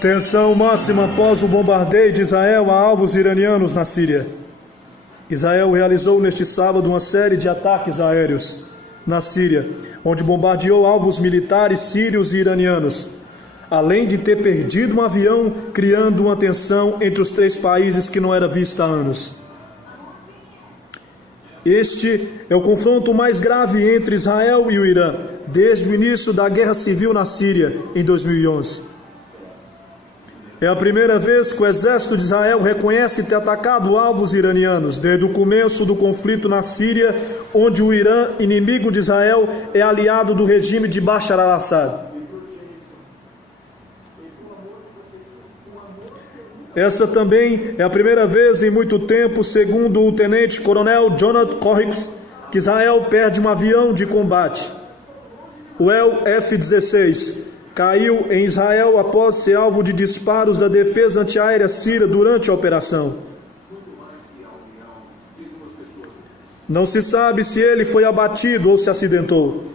Tensão máxima após o bombardeio de Israel a alvos iranianos na Síria. Israel realizou neste sábado uma série de ataques aéreos na Síria, onde bombardeou alvos militares sírios e iranianos, além de ter perdido um avião, criando uma tensão entre os três países que não era vista há anos. Este é o confronto mais grave entre Israel e o Irã, desde o início da guerra civil na Síria, em 2011. É a primeira vez que o exército de Israel reconhece ter atacado alvos iranianos, desde o começo do conflito na Síria, onde o Irã, inimigo de Israel, é aliado do regime de Bashar al-Assad. Essa também é a primeira vez em muito tempo, segundo o tenente-coronel Jonathan Corrix, que Israel perde um avião de combate. O El-F-16 caiu em Israel após ser alvo de disparos da defesa antiaérea síria durante a operação. Não se sabe se ele foi abatido ou se acidentou.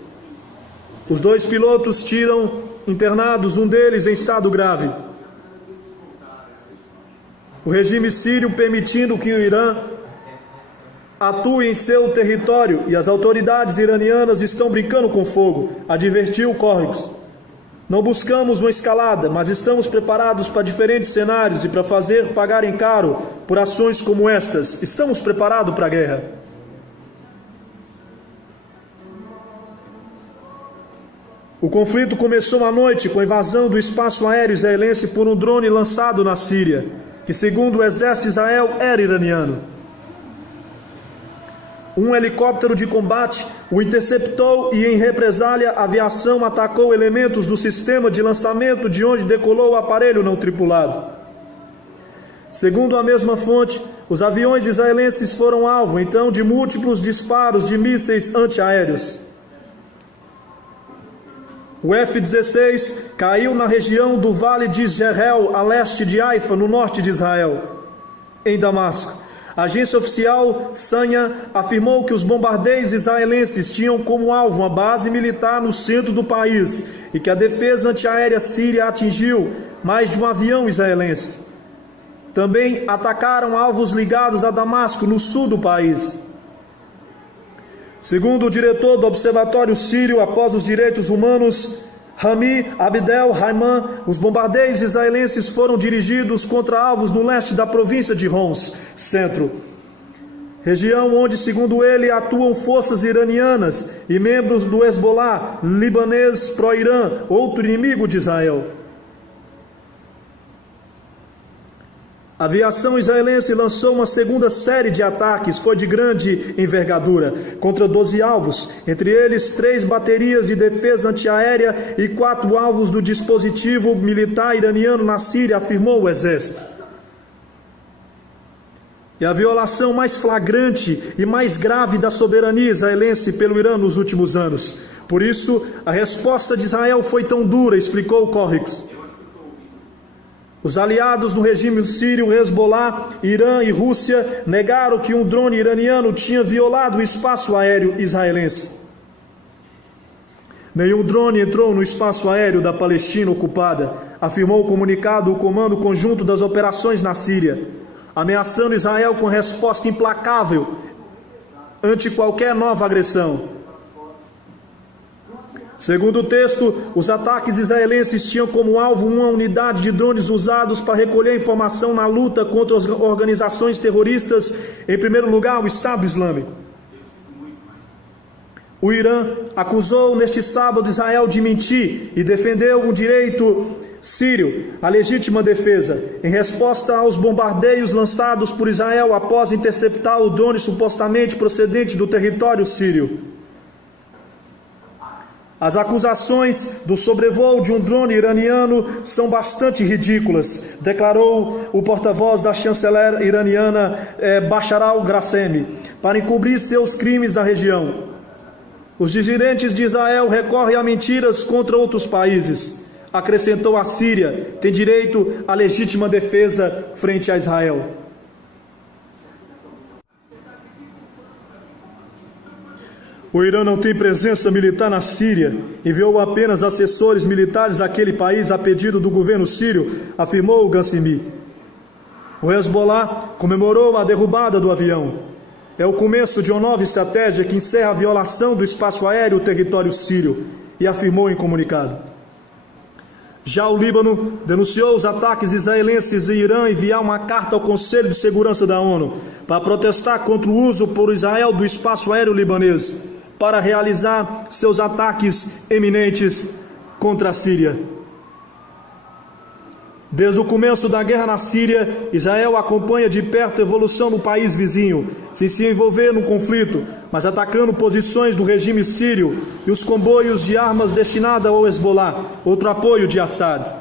Os dois pilotos estiveram internados, um deles em estado grave. O regime sírio permitindo que o Irã atue em seu território e as autoridades iranianas estão brincando com fogo, advertiu Corrix. Não buscamos uma escalada, mas estamos preparados para diferentes cenários e para fazer pagarem caro por ações como estas. Estamos preparados para a guerra. O conflito começou à noite com a invasão do espaço aéreo israelense por um drone lançado na Síria, que segundo o exército de Israel era iraniano. Um helicóptero de combate o interceptou e, em represália, a aviação atacou elementos do sistema de lançamento de onde decolou o aparelho não tripulado. Segundo a mesma fonte, os aviões israelenses foram alvo, então, de múltiplos disparos de mísseis antiaéreos. O F-16 caiu na região do Vale de Jerel, a leste de Haifa, no norte de Israel, em Damasco. A agência oficial Sanya afirmou que os bombardeios israelenses tinham como alvo uma base militar no centro do país e que a defesa antiaérea síria atingiu mais de um avião israelense. Também atacaram alvos ligados a Damasco, no sul do país. Segundo o diretor do Observatório Sírio após os Direitos Humanos, Rami Abdel Raiman, os bombardeios israelenses foram dirigidos contra alvos no leste da província de Homs, centro. Região onde, segundo ele, atuam forças iranianas e membros do Hezbollah, libanês pró-Irã, outro inimigo de Israel. A aviação israelense lançou uma segunda série de ataques, foi de grande envergadura, contra 12 alvos, entre eles 3 baterias de defesa antiaérea e 4 alvos do dispositivo militar iraniano na Síria, afirmou o exército. É a violação mais flagrante e mais grave da soberania israelense pelo Irã nos últimos anos. Por isso, a resposta de Israel foi tão dura, explicou Corrix. Os aliados do regime sírio, Hezbollah, Irã e Rússia negaram que um drone iraniano tinha violado o espaço aéreo israelense. Nenhum drone entrou no espaço aéreo da Palestina ocupada, afirmou o comunicado do Comando Conjunto das Operações na Síria, ameaçando Israel com resposta implacável ante qualquer nova agressão. Segundo o texto, os ataques israelenses tinham como alvo uma unidade de drones usados para recolher informação na luta contra as organizações terroristas, em primeiro lugar o Estado Islâmico. O Irã acusou neste sábado Israel de mentir e defendeu o direito sírio à legítima defesa, em resposta aos bombardeios lançados por Israel após interceptar o drone supostamente procedente do território sírio. As acusações do sobrevoo de um drone iraniano são bastante ridículas, declarou o porta-voz da chanceler iraniana Bashar al-Ghasemi, para encobrir seus crimes na região. Os dissidentes de Israel recorrem a mentiras contra outros países. Acrescentou: a Síria tem direito à legítima defesa frente a Israel. O Irã não tem presença militar na Síria, enviou apenas assessores militares àquele país a pedido do governo sírio, afirmou Ghansemi. O Hezbollah comemorou a derrubada do avião. É o começo de uma nova estratégia que encerra a violação do espaço aéreo do território sírio, e afirmou em comunicado. Já o Líbano denunciou os ataques israelenses em Irã e enviou uma carta ao Conselho de Segurança da ONU para protestar contra o uso por Israel do espaço aéreo libanês para realizar seus ataques eminentes contra a Síria. Desde o começo da guerra na Síria, Israel acompanha de perto a evolução no país vizinho, sem se envolver no conflito, mas atacando posições do regime sírio e os comboios de armas destinadas ao Hezbollah, outro apoio de Assad.